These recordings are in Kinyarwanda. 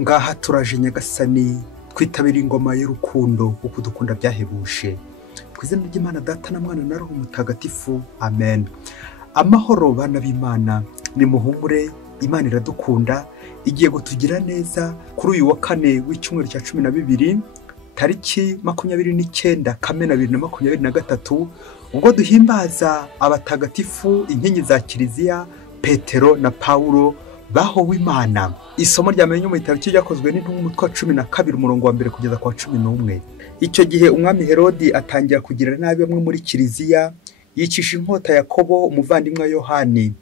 ngaha turaje Nyagasani twitabira ingoma y'urukundo uko dukunda byahebuje ku izina ry'Imana Data na Mwana na Roho Mutagatifu amen. Amahoro bana b'Imana, ni muhumure, Imana iradukunda, igiye gutugira neza kuri uyu wa kane w'icyumweru cya 12 tariki 29 Kamena 2023 ubwo duhimbaza abatagatifu inkingi za Kiliziya Petero na Paulo bahowe Imana. Isomo ryamenye mu gitabo cyakozwe n'intumwa umutwe wa 12 umurongo wa mbere kugeza kwa 11. Icyo gihe umwami Herodi atangira kugira nabi bamwe muri Kiliziya, yicisha inkota Yakobo umuvandimwe wa Yohani.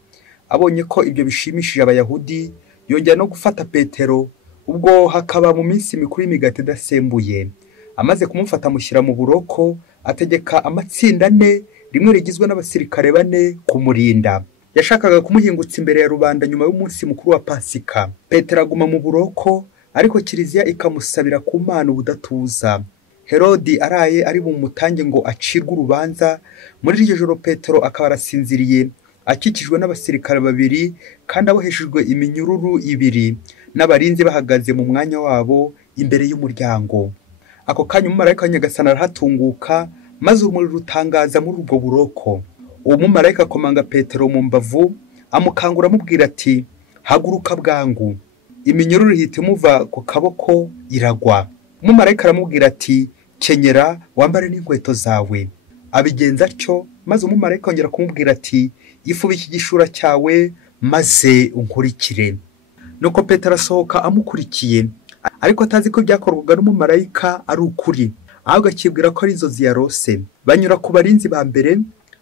Abonye ko ibyo bishimishije abayahudi, yongera no gufata Petero, ubwo hakaba mu minsi mikuru y'imigati idasembuye. Amaze kumufata mushyira mu buroko, ategeka amatsinda 4, rimwe rigizwe n'abasirikare 4 kumurinda. Yashakaga kumuhingutsa imbere ya rubanda nyuma y'umunsi mukuru wa Pasika. Petero aguma mu buroko, ariko Kiliziya ikamusabira ku Mana ubudatuza. Herodi araye ari bumutange ngo acirwe urubanza. Muri iryo joro Petero akaba arasinziriye, akikijwe n'abasirikare 2 kandi aboheshejwe iminyururu 2 n'abarinzi bahagaze mu mwanya wabo imbere y'umuryango. Ako kanya umumarayika wa Nyagasani arahatunguka, maze urumuri rutangaza muri ubwo buroko. Uwo mumarayika akomanga Petero mu mbavu, amukangura amubwira ati, haguruka bwangu. Iminyururu ihita imuva ku kaboko iragwa. Umumarayika aramubwira ati, kenyera wambare n'inkweto zawe. Abigenza atyo, maze umumarayika yongera kumubwira ati, ifubike igishura cyawe maze unkurikire. Nuko Petero asohoka amukurikiye, ariko atazi ko byakorwaga n'umumarayika ari ukuri, ahubwo akibwira ko ari inzozi yarose. Banyura ku barinzi ba mbere,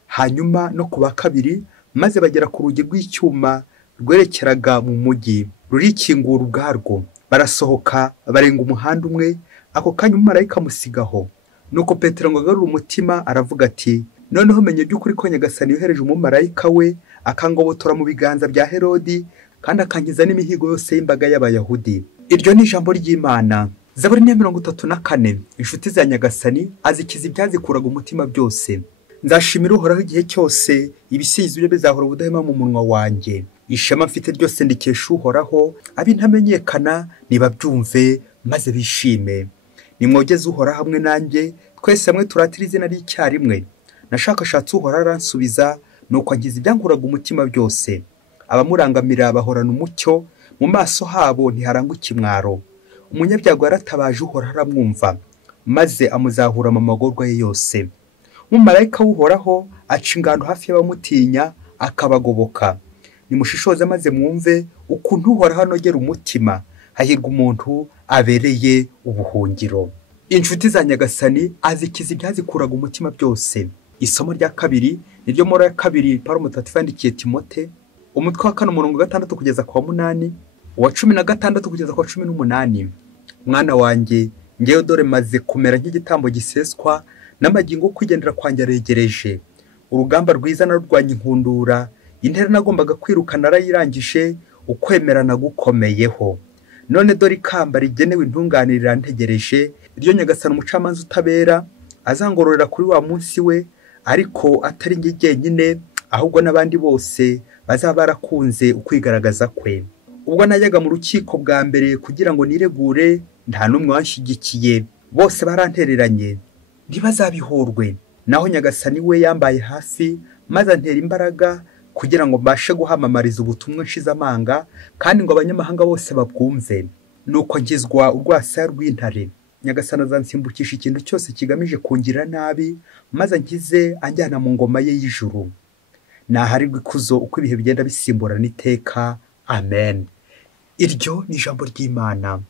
hanyuma no ku ba kabiri, maze bagera ku rugi rw'icyuma rwerekeraga mu mujyi, rurikingura ubwarwo. Barasohoka barenga umuhanda umwe, ako kanya umumarayika amusigaho. Nuko Petero ngo agarure umutima, aravuga ati, noneho menye by'ukuri ko Nyagasani yohereje umumarayika we akangobotora mu biganza bya Herodi, kandi akangiza n'imihigo yose y'imbaga y'abayahudi. Iryo ni ijambo ry'Imana. Zaburi 34. Inshuti za Nyagasani azikiza ibyazikuraga umutima byose. Nzashimira Uhoraho igihe cyose, ibisingizo bye bizahora ubudahema mu munwa wanjye. Ishema mfite ryose ndikesha Uhoraho, abintamenyekana nibabyumve maze bishime. Nimwogeze Uhoraho hamwe nanjye, twese hamwe turatira izina ry'icyarimwe. Nashakashatse Uhoraho aransubiza, nuko angiza ibyankuraga umutima byose. Abamurangamira bahorana umucyo, mu maso habo ntiharangwa ikimwaro. Umunyabyago yaratabaje Uhoraho aramwumva, maze amuzahura mu magorwa ye yose. Umumarayika w'Uhoraho aca ingando hafi y'abamutinya akabagoboka. Nimushishoze maze mwumve ukuntu Uhoraho anogera umutima, hahirwa umuntu abereye ubuhungiro. Inshuti za Nyagasani azikiza ibyazikuraga umutima byose. Isomo rya 2 niryo muri 2 Paulo Mutagatifu yandikiye Timote, umutwe wa 4 umurongo 6 kugeza kwa 8, uwa 16 kugeza kwa 18. Mwana wanjye, ngewe dore maze kumera nk'igitambo giseswa, n'amagingo kwigendera kwanjye aregereje. Urugamba rwiza narurwanya inkundura, intera nagombaga kwirukana narayirangije, ukwemerana gukomeyeho. None dore ikamba rigenewe intunganirira ntegereje, iryo Nyagasani umucamanza utabera azangororera kuri wa munsi we, ariko atari njye jyenyine, ahubwo n'abandi bose bazaba barakunze ukwigaragaza kwe. Ubwo najyaga mu rukiko bwa mbere kugira ngo niregure, nta n'umwe wanshyigikiye, bose barantereranye. Ntibazabihorwe. Naho Nyagasani we yambaye hafi, maze antera imbaraga kugira ngo mbashe guhamamariza ubutumwa nshize amanga, kandi ngo abanyamahanga bose babwumve. Nuko ngizwa urwasaya rw'intare. Nyagasani azansimbukisha ikintu cyose kigamije kungira nabi, maze nkize anjyana mu ngoma ye y'ijuru. Naharirwe ikuzo uko ibihe bigenda bisimburana iteka. Amen. Iryo ni ijambo ry'Imana.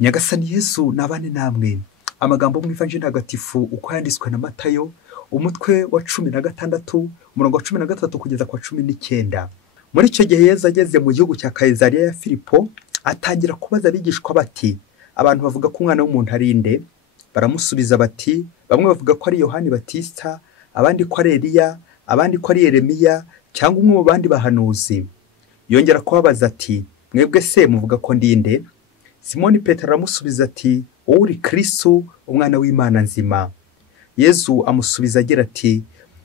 Nyagasani Yesu nabane namwe. Amagambo mu Ivanjili ntagatifu uko yanditswe na Matayo, umutwe wa 16 umurongo wa 13 kugeza kwa 19. Muri icyo gihe Yesu ageze mu gihugu cya Kayizariya ya Filipo, atangira kubaza abigishwa bati, abantu bavuga ko umwana w'umuntu ari nde? Baramusubiza bati, bamwe bavuga ko ari Yohani Batista, abandi ko ari Eliya, abandi ko ari Yeremiya, cyangwa umwe mu bandi bahanuzi. Yongera kubabaza ati, mwebwe se muvuga ko ndi nde? Simoni Petero aramusubiza ati, wowe uri Kristo, umwana w'Imana nzima. Yesu amusubiza agira ati,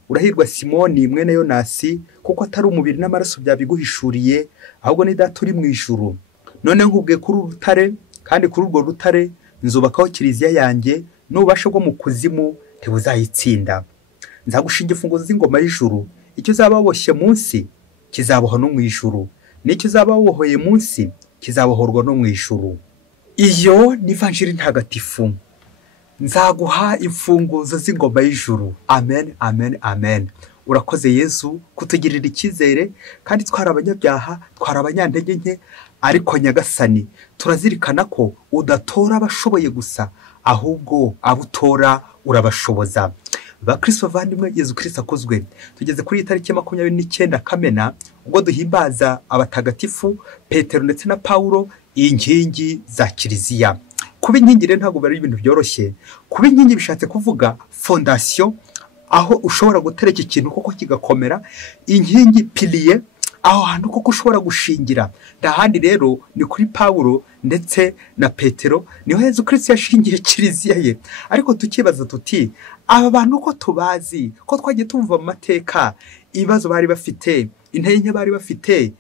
urahirwa Simoni mwene Yonasi, kuko atari umubiri n'amaraso byabiguhishuriye, ahubwo ni Data uri mu ijuru. None nkubwiye kuri urutare, kandi kuri urwo rutare nzubakaho kiliziya yanjye, n'ububasha bwo mu kuzimu ntibuzayitsinda. Nzagushinga imfunguzo z'ingoma y'ijuru. Icyo uzaba waboshye munsi kizabohwa no mu ijuru, n'icyo uzaba wabohoye munsi kizabohorwa no mu ijuru. Iyo ni ivanjiri ntagatifu. Nzaguha imfunguzo z'ingoma y'ijuru. Amen, amen, amen. Urakoze Yesu kutugirira icyizere, kandi twari abanyabyaha, twari abanyantege nke, ariko Nyagasani turazirikana ko udatora abashoboye gusa, ahubwo abo utora urabashoboza. Bakristo bavandimwe, Yesu Kristo akozwe. Tugeze kuri itariki 29 Kamena, ubwo duhimbaza abatagatifu Petero ndetse na Paulo, inkingi za kiliziya. Kuba inkingi rero ntabwo bari ibintu byoroshye. Kuba inkingi bishatse kuvuga fondation, aho ushobora gutereka ikintu koko kigakomera. Inkingi pilier, aho hantu koko ushobora gushingira. Ndahandi rero ni kuri Paulo ndetse na Petero, niho Yesu Kristo yashingiye kiliziya ye. Ariko tukibaza tuti, aba bantu ko tubazi, ko twagiye tumva mu mateka ibibazo bari bafite, intege nke bari bafite,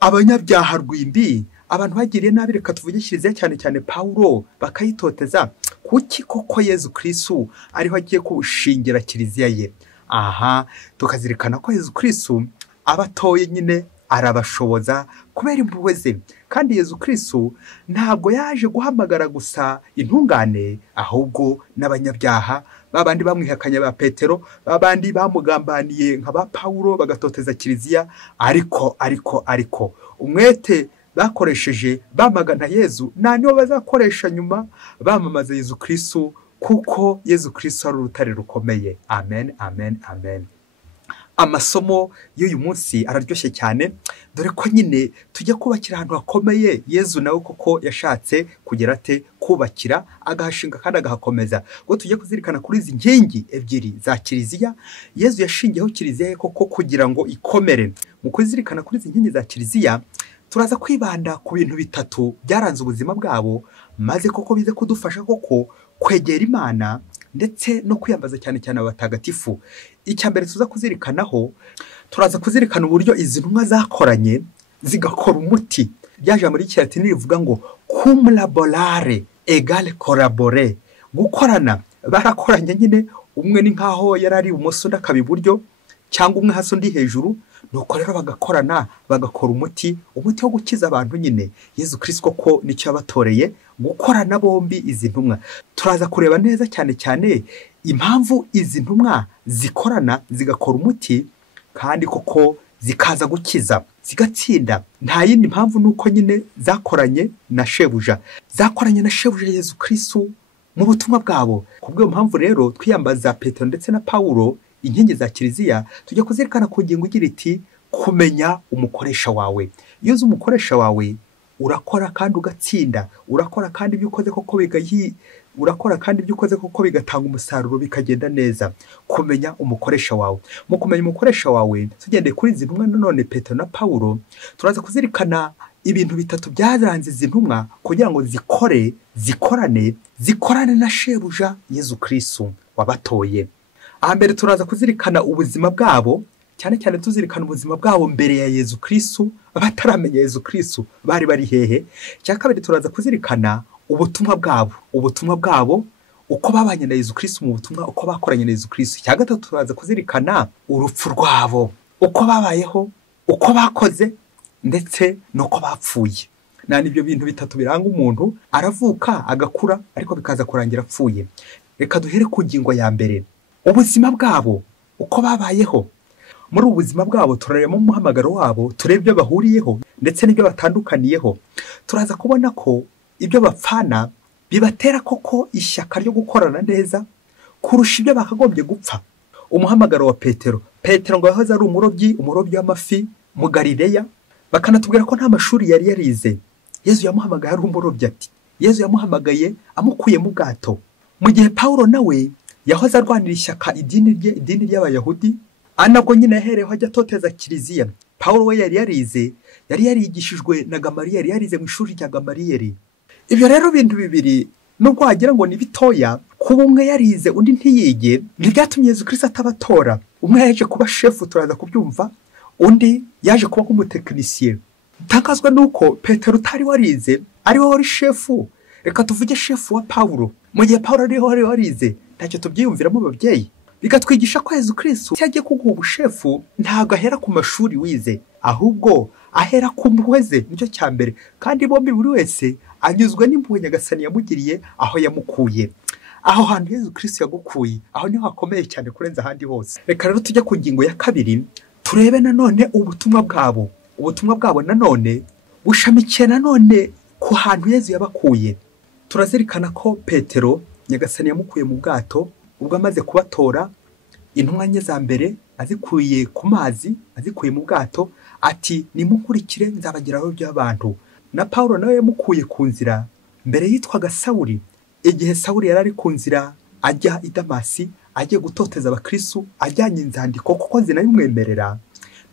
abanyabyaha rwimbi, abantu bagiriye nabi, reka tuvuge kiliziya cyane cyane Paulo bakayitoteza. Kuki koko Yesu Kristo ariho agiye kubushingira kiliziya ye? Aha, tukazirikana ko Yesu Kristo abatoye nyine arabashoboza kubera impuhwe ze. Kandi Yesu Kristo ntabwo yaje guhamagara gusa intungane, ahubwo n'abanyabyaha, babandi bamwihakanya ba Petero, babandi bamugambaniye nka ba Paulo bagatoteza kiliziya. Ariko umwete bakoresheje bamagana Yesu niwo bazakoresha nyuma bamamaza Yesu Kristo, kuko Yesu Kristo ari urutare rukomeye. Amen, amen, amen. Amasomo y'uyu munsi araryoshye cyane, dore ko nyine tujya kubakira ahantu hakomeye. Yesu nawe koko yashatse kugera ate kubakira, agahashinga kandi agahakomeza. Ngo tujye kuzirikana kuri izi nkingi ebyiri za kiliziya. Yesu yashingiyeho kiliziya ye koko kugira ngo ikomere. Mu kuzirikana kuri izi nkingi za kiliziya, turaza kwibanda ku bintu bitatu byaranze ubuzima bwabo, maze koko bize kudufasha koko kwegera Imana ndetse no kwiyambaza cyane cyane abatagatifu. Icya mbere tuza kuzirikanaho, turaza kuzirikana uburyo izi ntumwa zakoranye zigakora umuti. Rya jambo ry'Ikilatini rivuga ngo cum laborare egale collaborare, gukorana. Barakoranye nyine, umwe ni nkaho yarari ibumoso ndakaba iburyo, cyangwa umwe hasi undi hejuru. Nuko rero bagakorana, bagakora umuti wo gukiza abantu nyine. Yesu Kristo ko nicyo yabatoreye, gukorana bombi izi ntumwa. Turaza kureba neza cyane cyane impamvu izi ntumwa zikorana zigakora umuti, kandi koko zikaza gukiza, zigatsinda. Nta yindi mpamvu nuko nyine zakoranye na shebuja, Yesu Kristo mu butumwa bwabo. Kubw'iyo mpamvu rero twiyambaza Petero ndetse na Paulo, inkingi za kiliziya, tujya kuzirikana ku ngingo igira iti kumenya umukoresha wawe. Iyo uzi umukoresha wawe, urakora kandi ugatsinda, urakora kandi ibyo ukoze koko bigatanga umusaruro, bikagenda neza. Kumenya umukoresha wawe. Mu kumenya umukoresha wawe, tugendeye kuri izi ntumwa nanone Petero na Paulo, turaza kuzirikana ibintu bitatu byaranze izi ntumwa kugira ngo zikorane na shebuja Yesu Kristo wabatoye. Ahambere turaza kuzirikana ubuzima bwabo, cyane cyane tuzirikana ubuzima bwabo mbere ya Yesu Kristo, bataramenya Yesu Kristo bari hehe. Cya kabiri turaza kuzirikana ubutumwa bwabo, uko babanye na Yesu Kristo mu butumwa, uko bakoranye na Yesu Kristo. Cya gatatu turaza kuzirikana urupfu rwabo, uko babayeho, uko bakoze ndetse nuko bapfuye. Nibyo bintu bitatu biranga umuntu, aravuka agakura ariko bikaza kurangira apfuye. Reka duhere ku ngingo ya mbere, ubuzima bwabo, uko babayeho. Muri ubuzima bwabo turareba umuhamagaro wabo, turebe ibyo bahuriyeho ndetse n'ibyo batandukaniyeho. Turaza kubona ko ibyo bapfana bibatera koko ishyaka ryo gukorana neza kurusha ibyo bakagombye gupfa. Umuhamagaro wa Petero ngo yahoze ari umurobyi w'amafi mu Galileya, bakanatubwira ko nta mashuri yari yarize. Yesu yamuhamagaye ari umurobyi ati. Yesu yamuhamagaye amukuye mu bwato. Mu gihe Paulo nawe yahoze arwanira ishyaka idini ry'Abayahudi, anabwo nyine yahereyeho ajya atoteza kiliziya. Paulo we yari yarigishijwe na Gamariyeli, yarize mu ishuri rya Gamariyeli. Ibyo rero bintu bibiri nubwo wagira ngo ni bitoya, kuba umwe yarize undi ntiyige, ntibyatumye Yesu Kristo atabatora. Umwe yaje kuba shefu, turaza kubyumva, undi yaje kuba nk'umutekinisiye. Takazwa nuko Petero utari warize ari we wari shefu, reka tuvuge shefu wa Pawulo. Mu gihe Pawulo ariho warize ntacyo tubyiyumviramo ababyeyi, bigatwigisha ko Yezu Kristo yagiye kuguha ubushefu ntabwo ahera ku mashuri wize, ahubwo ahera ku mpuhwe ze. Nicyo cya mbere, kandi bombi buri wese anyuzwe n'impuhwe Nyagasani yamugiriye aho yamukuye. Aho hantu Yezu Kristo yagukuye aho niho hakomeye cyane kurenza ahandi hose. Reka rero tujya ku ngingo ya kabiri, turebe nanone ubutumwa bwabo. Ubutumwa bwabo nanone bushamikiye nanone ku hantu Yezu yabakuye. Turazirikana ko Petero Nyagasani yamukuye mu bwato ubwo amaze kubatora intumwa nye za mbere, azikuye ku mazi, azikuye mu bwato, ati nimunkurikire nzabageraho by'abantu. Na Pawulo nawe yamukuye ku nzira, mbere yitwaga Sawuli. Igihe Sawuli yari ari ku nzira ajya i Damasi, agiye gutoteza abakristo, ajyanye inzandiko kuko zinayumwemerera.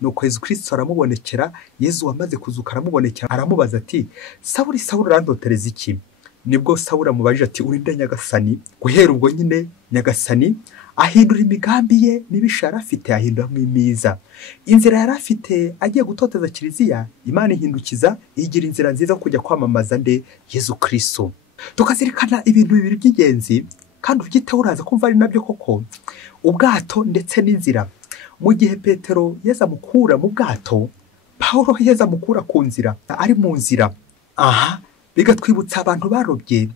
Nuko Yezu Kristo aramubonekera. Yezu wamaze kuzuka aramubonekera, aramubaza ati Sawuli, Sawuli, urandotereza iki? Nibwo Sawuli amubajije ati uri nde Nyagasani? Guhera ubwo nyine Nyagasani ahindura imigambi ye n'ibisha yari afite ahinduramo imiza. Inzira yari afite agiye gutoteza kiliziya, Imana ihindukiza igira inzira nziza kujya kwamamaza nde? Yezu Kristo. Tukazirikana ibintu bibiri by'ingenzi kandi ubyiteho uraza kumva ari nabyo koko, ubwato ndetse n'inzira. Mu gihe Petero Yezu amukura mu bwato, Pawulo Yezu amukura ku nzira, ari mu nzira. Aha bigatwibutsa abantu barobye,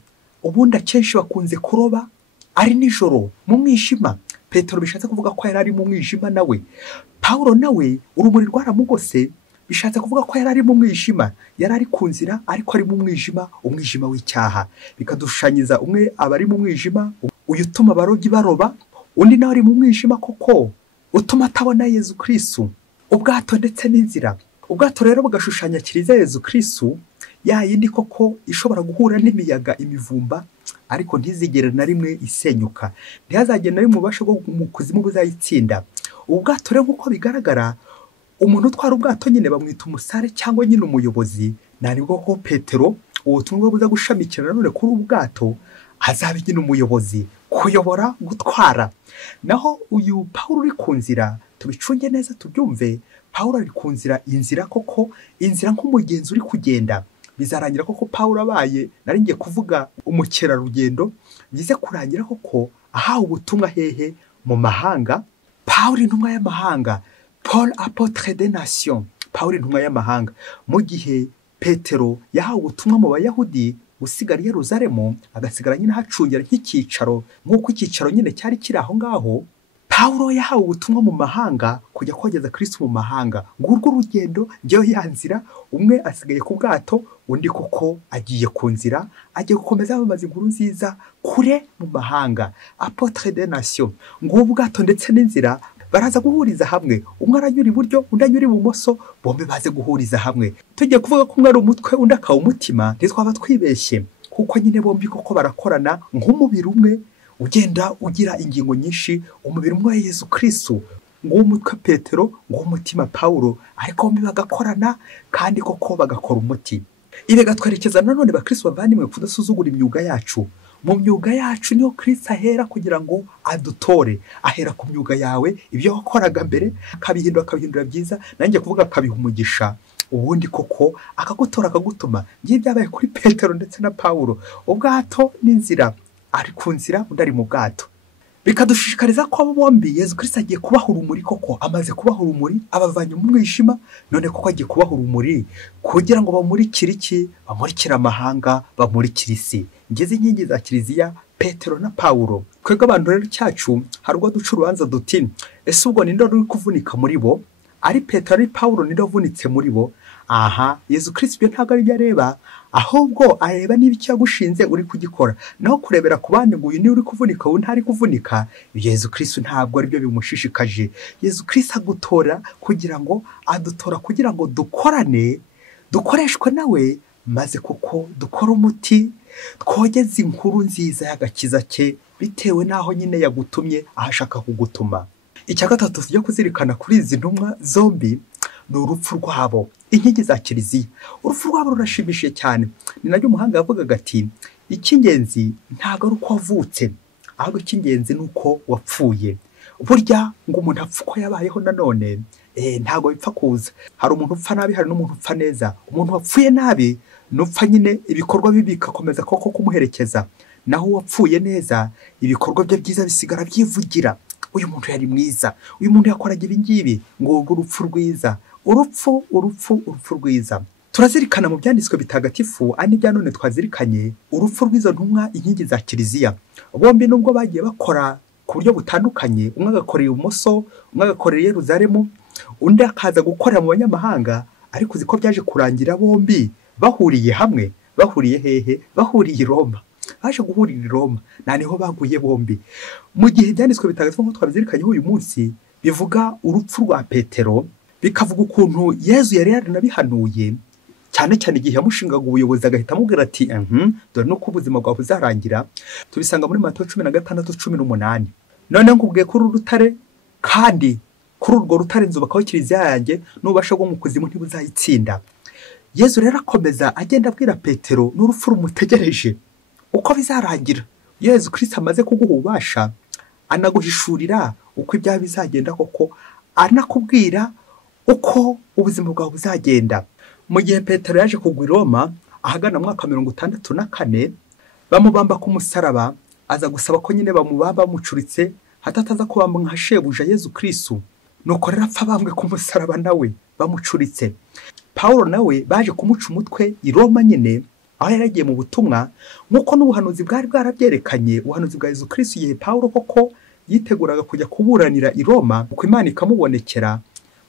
ubundi akenshi bakunze kuroba ari nijoro mu mwijima. Petero bishatse kuvuga ko yari ari mu mwijima nawe. Pawulo nawe urumuri rwaramugose, bishatse kuvuga ko yari ari mu mwijima, yari ari ku nzira ariko ari mu mwijima, umwijima w'icyaha. Bikadushanyiza umwe aba ari mu mwijima, uyu utuma abarobyi baroba, undi nawe ari mu mwijima koko utuma atabona Yezu Kristo. Ubwato ndetse n'inzira. Ubwato rero bugashushanya kiliziya Yezu Kristo, ya yindi koko ishobora guhura n'imiyaga, imivumba, ariko ntizigere na rimwe isenyuka, ntihazagere na rimwe ubasha bwo mu kuzimu buzayitsinda. Ubwato rero nk'uko bigaragara, umuntu utwara ubwato nyine bamwita umusare cyangwa nyine umuyobozi. Ntabwo ko Petero ubutumwa buza gushamikira none kuri ubwato azaba nyine umuyobozi, kuyobora, gutwara. Naho uyu Pawulo uri ku nzira, tubicunge neza tubyumve, Pawulo ari ku nzira, inzira koko, inzira nk'umugenzi uri kugenda. Bizarangira koko Pawulo abaye, nari ngiye kuvuga umukerarugendo, bize kurangira koko ahawe ubutumwa hehe? Mu mahanga. Pawulo intumwa y'amahanga, Paul apôtre des nations. Pawulo intumwa y'amahanga. Mu gihe Petero yahawe ubutumwa mu Bayahudi gusigara i Yerusalemu, agasigara nyine hacungira nk'icyicaro, nk'uko icyicaro nyine cyari kiri aho ngaho. Pawulo yahawe ubutumwa mu mahanga, kujya kogeza Kristo mu mahanga. Ngurwo urugendo, njyewe yanzira, umwe asigaye ku bwato, undi kuko agiye ku nzira, agiye gukomeza bamaze inkuru nziza kure mu mahanga. Apôtre des nations. Ngubu ubwato ndetse n'inzira baraza guhuriza hamwe, umwe aranyura iburyo undi anyura ibumoso, bombi baze guhuriza hamwe. Tugiye kuvuga ko umwe ari umutwe undi akaba umutima, ntitwaba twibeshye, kuko nyine bombi koko barakorana nk'umubiri umwe ugenda ugira ingingo nyinshi. Umubiri umwe wa Yezu Kristo, nguwo umutwe Petero, nguwo umutima Pawulo, ariko bombi bagakorana kandi koko bagakora umuti. Ibi gatwerekeza nanone bakristo bavandimwe kudasuzugura imyuga yacu. Mu myuga yacu niho Kristo ahera kugira ngo adutore. Ahera ku myuga yawe, ibyo wakoraga mbere akabihindura byiza, nanjye kuvuga akabiha umugisha, ubundi koko akagutora akagutuma. Ngiye byabaye kuri Petero ndetse na Pawulo. Ubwato n'inzira, ari ku nzira undi ari mu bwato. Bikadushishikariza ko abo bombi Yezu Kristo agiye kubaha urumuri koko. Amaze kubaha urumuri, abavanye mu mwijima, none koko agiye kubaha urumuri kugira ngo bamurikire iki? Bamurikire amahanga, bamurikire isi. Ngeze inkingi za kiliziya Petero na Pawulo. Twebwe abantu rero cyacu hari ubwo duca urubanza duti, ese ubwo ninde uri kuvunika muri bo? Ari Petero ari Pawulo ninde wavunitse muri bo? Aha, Yezu Kristo ibyo ntabwo ari byo areba, ahubwo areba niba icyo yagushinze uri kugikora. Naho kurebera ku bandi ngo uyu ni uri kuvunika undi ntari kuvunika, Yezu Kristo ntabwo ari byo bimushishikaje. Yezu Kristo agutora kugira ngo adutora kugira ngo dukorane, dukoreshwe nawe, maze kuko dukora umuti, twogeze inkuru nziza y'agakiza ke bitewe n'aho nyine yagutumye, aho ashaka kugutuma. Icya gatatu tujya kuzirikana kuri izi ntumwa zombi ni urupfu rwabo. Inkingi za kiliziya, urupfu rwabo rurashimishije cyane. Ni nabyo umuhanga yavugaga ati, icy'ingenzi ntabwo ari uko wavutse, ahubwo icy'ingenzi ni uko wapfuye. Burya ngo umuntu apfa uko yabayeho nanone ntabwo bipfa kuza. Hari umuntu upfa nabi, hari n'umuntu upfa neza. Umuntu wapfuye nabi nupfa nyine ibikorwa bibi bikakomeza koko kumuherekeza, naho uwapfuye neza ibikorwa bye byiza bisigara byivugira. Uyu muntu yari mwiza, uyu muntu yakoraga ibi ngibi, ngo urupfu rwiza, urupfu rwiza. Turazirikana mu byanditswe bitagatifu ani bya none twazirikanye urupfu rw'izo ntumwa inkingi za kiliziya. Bombi nubwo bagiye bakora ku buryo butandukanye, umwe agakorera ibumoso, umwe agakorera Yeruzalemu, undi akaza gukorera mu banyamahanga, ariko uzi ko byaje kurangira bombi bahuriye hamwe. Bahuriye hehe? Bahuriye i Roma. Baje guhurira i Roma, niho baguye bombi. Mu gihe ibyanditswe bitagatifu nk'uko twabizirikanye uyu munsi bivuga urupfu rwa Petero, bikavuga ukuntu Yezu yari yaranabihanuye, cyane cyane igihe yamushingaga ubuyobozi agahita amubwira ati dore nuko ubuzima bwawe buzarangira. Tubisanga muri Matayo 16:18. None nkubwiye kuri urutare, kandi kuri urwo rutare nzubakaho kiliziya yanjye, n'ubasha bwo mu kuzimu ntibuzayitsinda. Yezu rero akomeza agenda abwira Petero n'urupfu rumutegereje uko bizarangira. Yezu Kristo amaze kuguha ububasha, anaguhishurira uko ibyaha bizagenda koko, anakubwira uko ubuzima bwawe buzagenda. Mu gihe Petero yaje kugwa i Roma ahagana mwaka 64, bamubamba ku musaraba, aza gusaba ko nyine bamubamba bamucuritse, hatataza kubamba nka shebuja Yezu Kristo. Nuko rero apfa bambwe ku musaraba nawe bamucuritse. Paulo nawe baje kumuca umutwe i Roma nyine, aho yaragiye mu butumwa, nk'uko n'ubuhanuzi bwari bwarabyerekanye. Ubuhanuzi bwa Yezu Kristo igihe Paulo koko yiteguraga kujya kuburanira i Roma, uko Imana ikamubonekera,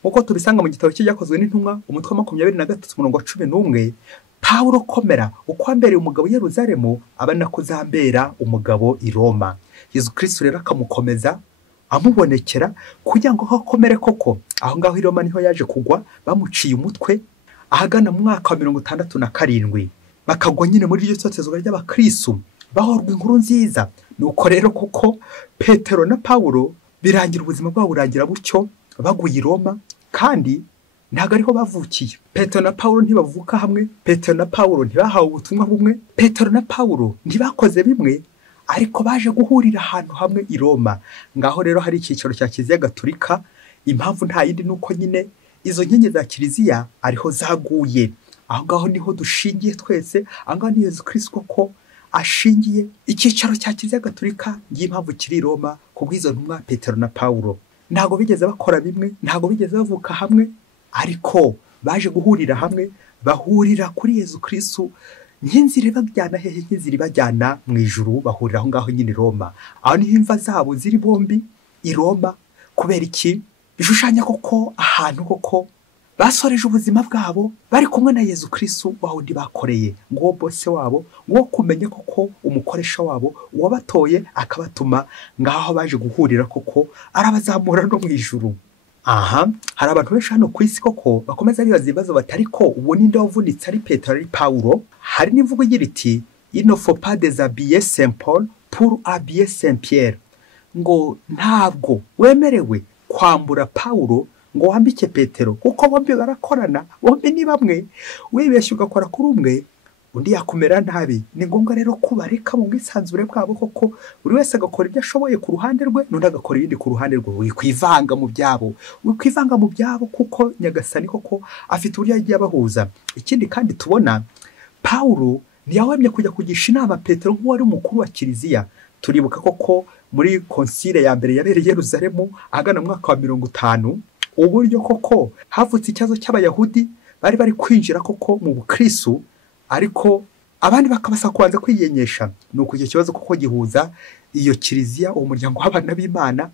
nk'uko tubisanga mu gitabo cyakozwe n'intumwa umutwe wa 23:11. Paulo komera, uko ambereye umugabo i Yeruzalemu, aba nakuzambera umugabo i Roma. Yezu Kristo rero akamukomeza amubonekera kugira ngo akomere koko. Aho ngaho i Roma niho yaje kugwa, bamuciye umutwe ahagana mu mwaka wa 67. Bakagwa nyine muri iryo totezwa ry'abakristo, bahorwa inkuru nziza. Nuko rero koko Petero na Paulo birangira ubuzima bwabo burangira butyo, baguye i Roma, kandi ntago ariho bavukiye. Petero na Paulo ntibavuka hamwe, Petero na Paulo ntibahawe ubutumwa bumwe, Petero na Paulo ntibakoze bimwe, ariko baje guhurira ahantu hamwe i Roma. Ngaho rero hari icyicaro cya Kiliziya Gatolika. Impamvu nta yindi nuko nyine izo nkingi za Kiliziya ariho zaguye. Aho ngaho niho dushingiye twese, aho ngaho ni Yezu Kristo koko ashingiye. Icyicaro cya Kiliziya Gatolika ngimpamvu kiri i Roma kubw'izo ntumwa Petero na Paulo. Ntago bigeze bakora bimwe, ntago bigeze bavuka hamwe, ariko baje guhurira hamwe, bahurira kuri Yezu Kristo. Nk'inzira ibajyana hehe? Nk'inzira ibajyana mu ijuru. Bahurira aho ngaho nyine i Roma. Aho niho imva zabo ziri bombi i Roma. Kubera iki? Bishushanya koko ahantu koko basoreje ubuzima bwabo bari kumwe na Yezu Kristo, wawundi bakoreye, ngo bose wabo, ngo kumenya koko umukoresha wabo wabatoye akabatuma. Ngaho baje guhurira koko arabazamura no mu ijuru. Aha hari abantu benshi hano ku isi koko bakomeza bibaza ibibazo batari ko ubu ninde wavunitse, ari Petero ari Paulo? Hari n'imvugo igira iti il ne faut pas déshabiller Saint Paul pour habiller Saint Pierre. Ngo ntabwo wemerewe kwambura Paulo ngo wambike Petero, kuko bombi barakorana, bombi ni bamwe. Wibeshye ugakora kuri umwe, undi yakumera nabi. Ni ngombwa rero kubareka mu bwisanzure bwabo koko, buri wese agakora ibyo ashoboye ku ruhande rwe, n'undi agakora ibindi ku ruhande rwe. Wikwivanga mu byabo, kuko Nyagasani koko afite uburyo yagiye abahuza. Ikindi kandi tubona Paulo ntiyawemye kujya kugisha inama Petero nk'uwari umukuru wa Kiliziya. Turibuka koko muri konsile ya mbere yabereye i Yeruzalemu agana mwaka wa 50, uburyo koko havutse ikibazo cy'abayahudi bari kwinjira koko mu bukristo, ariko abandi bakabasa kubanza kwiyenyesha. Nuko icyo kibazo koko gihuza iyo Kiliziya, uwo muryango w'abana b'Imana,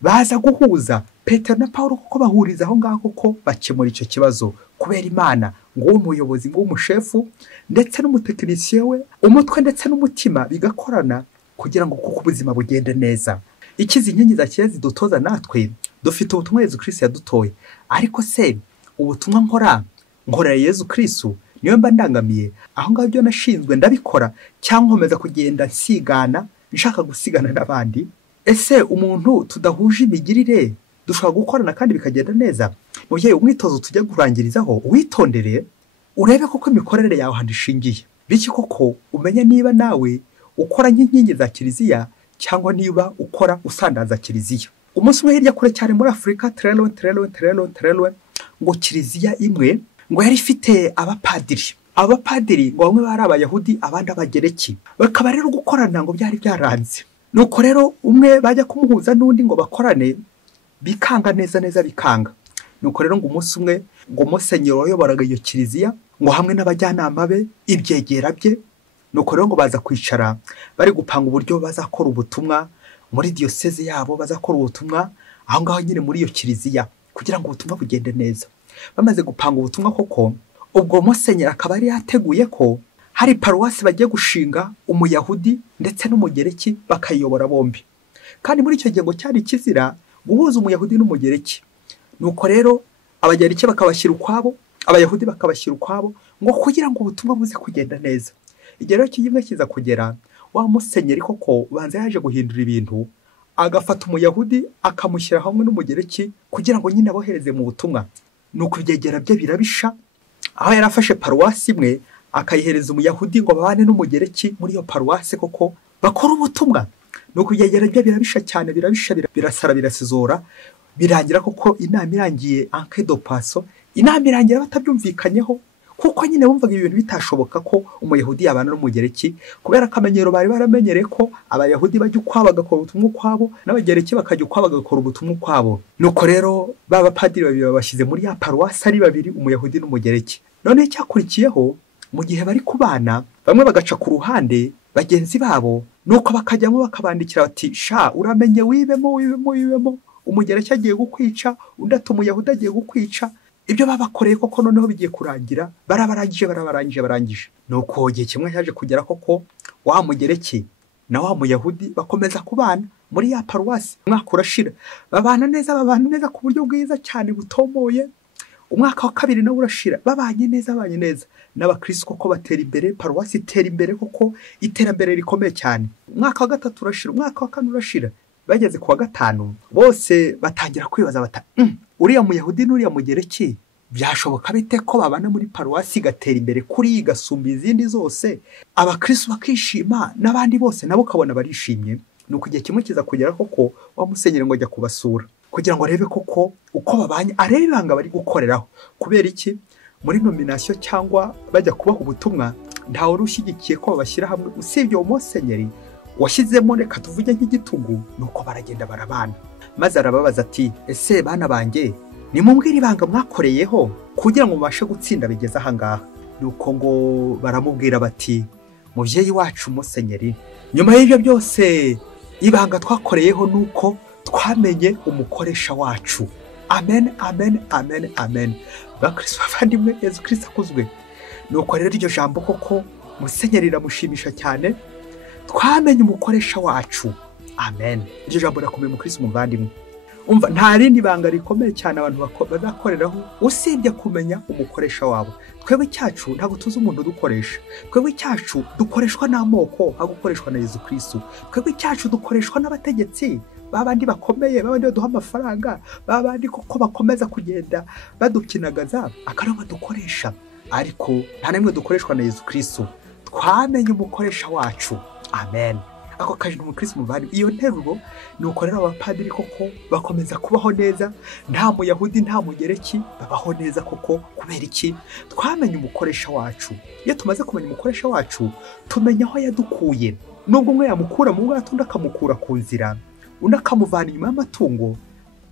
baza guhuza Petero na Paulo koko bahuriza aho ngaho koko bakemura icyo kibazo. Kubera Imana ngo umuyobozi, ngo umushefu ndetse n'umutekinisiye we, umutwe ndetse n'umutima bigakorana kugira ngo kuko ubuzima bugende neza. Ikizi inkingi za Kiliziya zidutoza natwe, dufite ubutumwa Yezu Kristo yadutoye. Ariko se ubutumwa nkorera Yezu Kristo niwe mba ndangamiye? Aho ngaho ibyo nashinzwe ndabikora, cyangwa nkomeza kugenda nsigana nshaka gusigana n'abandi? Ese umuntu tudahuje imigirire dushobora gukorana kandi bikagenda neza? Mubyeyi, umwitozo tujya kurangirizaho witondere, urebe koko imikorere yawe handi ishingiye, bityo koko umenye niba nawe ukora nk'inkingi za Kiliziya cyangwa niba ukora usandaza Kiliziya. Umunsi umwe hirya kure cyane muri Afurika, Trelon, ngo Kiliziya imwe ngo yari ifite abapadiri. abapadiri ngo bamwe bari abayahudi abandi abagereki, bakaba rero gukorana ngo byari byaranze. Nuko rero umwe bajya kumuhuza n'undi ngo bakorane, bikanga neza bikanga. Nuko rero ngo umunsi umwe ngo musenyeri wayoboraga iyo kiliziya ngo hamwe n'abajyanama be ibyegera bye, nuko rero ngo baza kwicara bari gupanga uburyo bazakora ubutumwa muri diyoseze yabo, bazakora ubutumwa aho ngaho nyine muri iyo kiliziya kugira ngo ubutumwa bugende neza. Bamaze gupanga ubutumwa koko, ubwo musenyeri akaba yari yateguye ko hari paruwasi bagiye gushinga umuyahudi ndetse n'umugereki bakayiyobora bombi, kandi muri icyo gihe ngo cyari kizira guhuza umuyahudi n'umugereki. Nuko rero abagereki bakabashyira ukwabo, abayahudi bakabashyira ukwabo, ngo kugira ngo ubutumwa buze kugenda neza. Igihe rero kimwe kiza kugera, wa musenyeri koko banza yaje guhindura ibintu, agafata umuyahudi akamushyira hamwe n'umugereki kugira ngo nyine abohereze mu butumwa. Nuko ibyegera bye birabisha, aho yarafashe paruwasi imwe akayihereza umuyahudi ngo babane n'umugereki muri iyo paruwasi koko bakora ubutumwa. Nuko ibyegera bye birabisha cyane, birabisha birasara birasizora, birangira koko inama irangiye anke do paso, inama irangira batabyumvikanyeho, kuko nyine bumvaga ibintu bitashoboka ko umuyahudi yabana n'umugereki, kubera akamenyero bari baramenyereye ko abayahudi bajya ukwabo bagakora ubutumwa ukwabo, n'abagereki bakajya ukwabo bagakora ubutumwa ukwabo. Nuko rero babapadiri babiri babashyize muri ya paruwasi ari babiri, umuyahudi n'umugereki. None cyakurikiyeho, mu gihe bari kubana, bamwe bagaca ku ruhande bagenzi babo, nuko bakajyamo bakabandikira bati sha uramenye wibemo, umugereki agiye gukwica, undi ati umuyahudi agiye gukwica. Ibyo babakoreye koko noneho bigiye kurangira, barabarangije. Nuko igihe kimwe yaje kugera koko wa mugereki na wa muyahudi bakomeza kubana muri ya paruwasi. Umwaka urashira, babana neza ku buryo bwiza cyane butomoye. Umwaka wa kabiri nawe urashira, babanye neza. N'abakristo koko batera imbere, paruwasi itera imbere koko, iterambere rikomeye cyane. Umwaka wa gatatu urashira, umwaka wa kane urashira. Bageze ku wa gatanu bose batangira kwibaza bata uriya muyahudi n'uriya mugereki byashoboka bite ko babana muri paruwasi igatera imbere kuri igasumba izindi zose, abakristo bakishima n'abandi bose nabo ukabona barishimye. Nuko igihe kimwe kiza kugera koko wa musenyeri ngo ajya kubasura kugira ngo arebe koko uko babanye, arebe ibanga bari gukoreraho. Kubera iki muri nomination cyangwa bajya kubaha ubutumwa ntawe rushyigikiye ko babashyira hamwe usibye uwo musenyeri washyizemo reka tuvuge nk'igitugu. Nuko baragenda barabana, maze arababaza ati ese bana banjye nimumbwire ibanga mwakoreyeho kugira ngo mubashe gutsinda bigeze aha ngaha. Nuko ngo baramubwira bati muvyeyi wacu musenyeri, nyuma y'ibyo byose ibanga twakoreyeho nuko twamenye umukoresha wacu. Amen. Bakristo bavandimwe, Yesu Kristo akuzwe. Nuko rero iryo jambo koko musenyeri ramushimisha cyane, twamenye umukoresha wacu. Amen. Iryo jambo rakomeye mu Kristo muvandimwe. Umva nta rindi banga rikomeye cyane abantu bazakoreraho usibye kumenya umukoresha wabo. Twebwe cyacu ntabwo tuzi umuntu dukoresha. Twebwe cyacu dukoreshwa n'amoko, hagukoreshwa na Yesu Kristo. Twebwe cyacu dukoreshwa n'abategetsi, babandi bakomeye, babandi baduha amafaranga, babandi koko bakomeza kugenda badukinagaza akaraba dukoresha. Ariko nta namwe dukoreshwa na Yesu Kristo. Twamenye umukoresha wacu. Amen. Ako kaje mu Kristo muvandi. Iyo nteruro nuko rero abapadiri koko bakomeza kubaho neza, nta muyahudi nta mugereki, babaho neza koko. Kubera iki? Twamenye umukoresha wacu. Iyo tumaze kumenya umukoresha wacu, tumenya aho yadukuye. Nubwo umwe yamukura mu bwato undi akamukura ku nzira, undi akamuvana inyuma y'amatungo,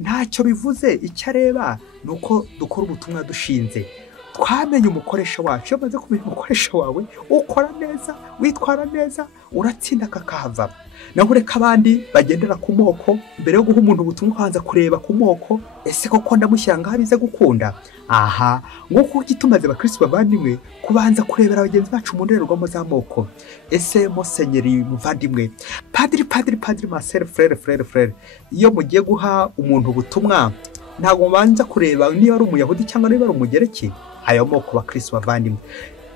ntacyo bivuze. Icyo areba nuko dukora ubutumwa dushinze. Twamenye umukoresha wacu. Iyo maze kumenya umukoresha wawe, ukora neza, witwara neza, uratsinda kakahava. Naho ureka abandi bagendera ku moko, mbere yo guha umuntu ubutumwa ukanza kureba ku moko, ese koko ndamushyira ngaho bize gukunda. Aha nguko gitumaze abakristo bavandimwe kubanza kurebera abagenzi bacu mu ndorerwamo z'amoko. Ese musenyeri muvandimwe, padiri masere frere, iyo mugiye guha umuntu ubutumwa ntabwo banza kureba niba ari umuyahudi cyangwa niba ari umugereki. Ayo moko bakristo bavandimwe,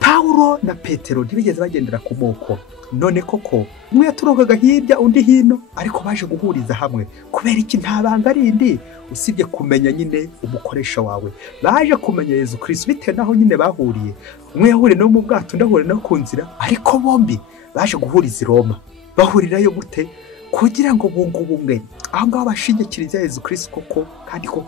Paulo na Petero ntibigeze bagendera ku moko. None koko umwe yaturogaga hirya undi hino, ariko baje guhuriza hamwe. Kubera iki? Nta banga rindi usibye kumenya nyine umukoresha wawe. Baje kumenya Yesu Kristo bitewe naho nyine bahuriye. Umwe yahure no mu bwato, ndahure no ku nzira, ariko bombi baje guhuriza i Roma. Bahurirayo gute? Kugira ngo bunge ubumwe. Aho ngaho bashingikiriza Yesu Kristo koko, kandi ko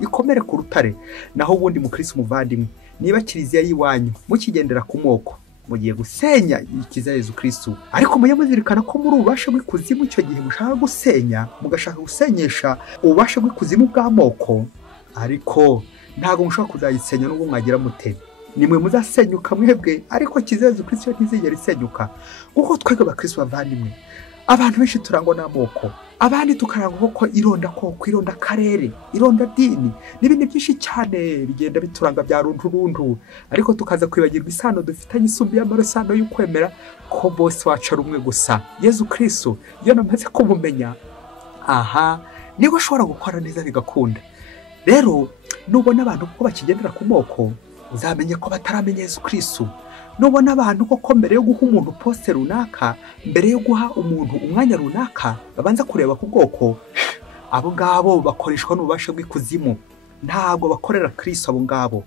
ikomere ku rutare. Naho ubundi mu Kristo muvandimwe niba kiliziya y'iwanyu mukigendera ku moko mugiye gusenya ikiza Yezu Kristo, ariko mujye muzirikana ko muri ububasha bw'ikuzimu icyo gihe mushaka gusenya, mugashaka gusenyesha ububasha bw'ikuzimu bw'amoko, ariko ntabwo mushaka kuzayisenya n'ubwo mwagira mute. Nimwe muzasenyuka mwebwe, ariko kiza Yezu Kristo ntizigera isenyuka. Kuko twebwe abakristo bavandimwe, abantu benshi turangwa n'amoko, abandi tukarangwa ko ironda koko, ironda karere, ironda dini n'ibindi byinshi cyane bigenda bituranga bya runturuntu, ariko tukaza kwibagirwa isano dufitanye isumbi y'amarosano y'ukwemera ko bose wacu ari umwe gusa, Yezu Kristo. Iyo namaze kumumenya, aha niba ashobora gukora neza bigakunda. Rero nubona abantu ko bakigendera ku moko, uzamenye ko bataramenya Yezu Kristo. Nubona abantu ko mbere yo guha umuntu poste runaka, mbere yo guha umuntu umwanya runaka, babanza kureba ku bwoko, abo ngabo bakoreshwa n'ububasha bw'ikuzimu, ntabwo bakorera Kristo. Abo ngabo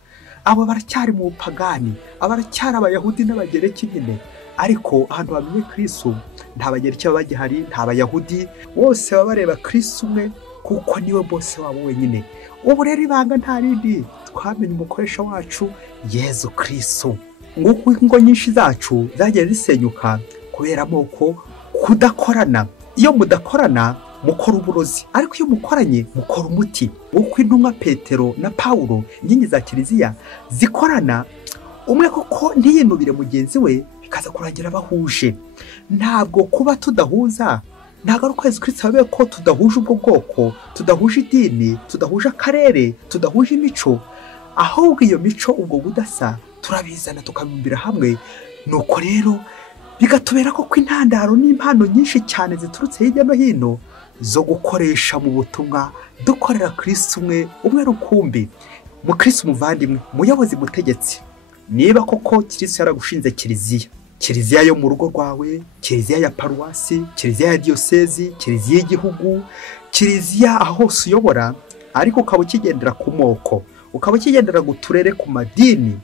baracyari mu pagani, baracyari abayahudi n'abagereki nyine. Ariko ahantu bamenye Kristo, nta bagereki baba bagihari, nta bayahudi, bose baba bareba Kristo umwe, kuko niwe bose wabo wenyine. Ubu rero ibanga nta rindi, twamenye umukoresha wacu Yezu Kristo. Nguko ingo nyinshi zacu zagiye zisenyuka kubera amoko, kudakorana. Iyo mudakorana mukora uburozi, ariko iyo mukoranye mukora umuti. Uko intumwa Petero na Paulo, inkingi za kiliziya, zikorana, umwe koko ntiyinubire mugenzi we, bikaza kurangira bahuje. Ntabwo kuba tudahuza, ntabwo ari uko Yezu Kristo yabaye ko tudahuje ubwo bwoko, tudahuje idini, tudahuje akarere, tudahuje imico, ahubwo iyo mico, ubwo budasa turabizana tukabumbira hamwe. Nuko rero bigatubera ko intandaro n'impano nyinshi cyane ziturutse hirya no hino zo gukoresha mu butumwa dukorera Kristo umwe rukumbi. Mu Kristo muvandimwe, muyobozi, mutegetsi, niba koko Kristo yaragushinze kiliziya yo mu rugo rwawe, kiliziya ya paruwasi, kiliziya ya diyosezi, kiliziya y'igihugu, kiliziya aho hose uyobora, ariko ukaba ukigendera ku moko, ukaba ukigendera guturere ku madini,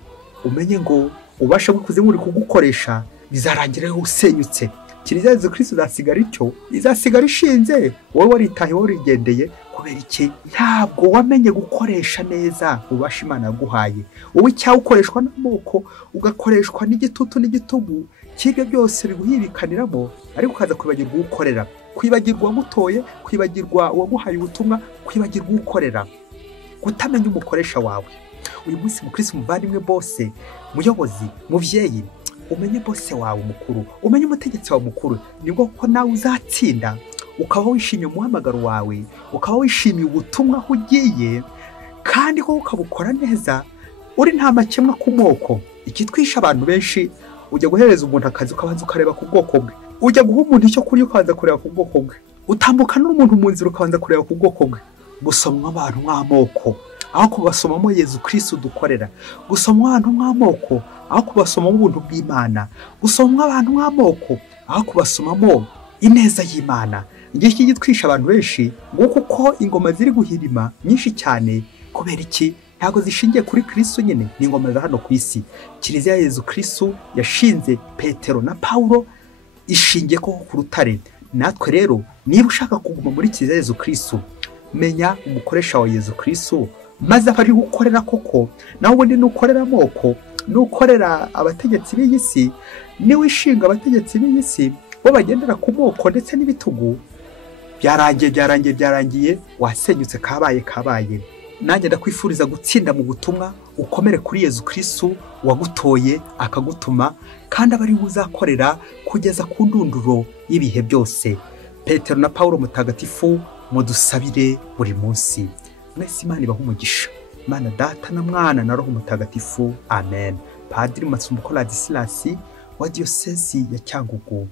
umenye ngo ubasha bw'ikuzimu uri kugukoresha bizarangira usenyutse. Kiliziya Yezu Kristo izasigara icyo, izasigara ishinze, wowe waritaye, wowe urigendeye. Kubera iki? Ntabwo wamenye gukoresha neza ubasha Imana yaguhaye. Wowe icyaha ukoreshwa n'amoko, ugakoreshwa n'igitutu n'igitugu, cy'ibyo byose biguhibikaniramo, ariko ukaza kwibagirwa ukorera, kwibagirwa uwagutoye, kwibagirwa uwaguhaye ubutumwa, kwibagirwa ukorera, kutamenya umukoresha wawe. Uyu munsi mu Kristo muvandimwe, bose, muyobozi, muvyeyi, umenye bose wawe mukuru, umenye umutegetsi wawe mukuru, nibwo ko nawe uzatsinda, ukaba wishimiye umuhamagaro wawe, ukaba wishimiye ubutumwa aho ugiye, kandi ko ukabukora neza, uri nta makemwa ku moko. Ikitwisha abantu benshi, ujya guhereza umuntu akazi ukabanza ukareba ku bwoko bwe, ujya guha umuntu icyo kurya ukabanza kureba ku bwoko bwe, utambuka n'umuntu mu nzira ukabanza kureba ku bwoko bwe. Gusomwa abantu nk'amoko, aho kubasomamo Yezu Kristo dukorera, gusomwa abantu nk'amoko, aho kubasomamo ubuntu bw'Imana, gusomwa abantu nk'amoko, aho kubasomamo ineza y'Imana. Igihe gitwisha abantu benshi, nguko uko ingoma ziri guhirima nyinshi cyane. Kubera iki? Ntago zishingiye kuri Kristo nyine, ni ingoma za hano ku isi. Kiliziya Yezu Kristo yashinze Petero na Paulo, ishingiye ko ku rutare. Natwe rero, niba ushaka kuguma muri Kiliziya Yezu Kristo, menya umukoresha wa Yezu Kristo, maze abari gukorera koko. Naho ubundi nukorera amoko, nukorera abategetsi b'iyi si, niwe ishinga abategetsi b'iyi si, bo bagendera ku moko ndetse n'ibitugu, byarangiye, wasenyutse, kabaye. Nanjye ndakwifuriza gutsinda mu butumwa, ukomere kuri Yezu Kristo wagutoye akagutuma, kandi abari uzakorera kugeza ku ndunduro y'ibihe byose. Petero na Paulo mutagatifu, mudusabire buri munsi. Mwese Imana ibahe umugisha. Imana Data na Mwana na Roho Mutagatifu. Amen. Padiri Masumbuko Ladislas wa Diyosezi ya Cyangugu.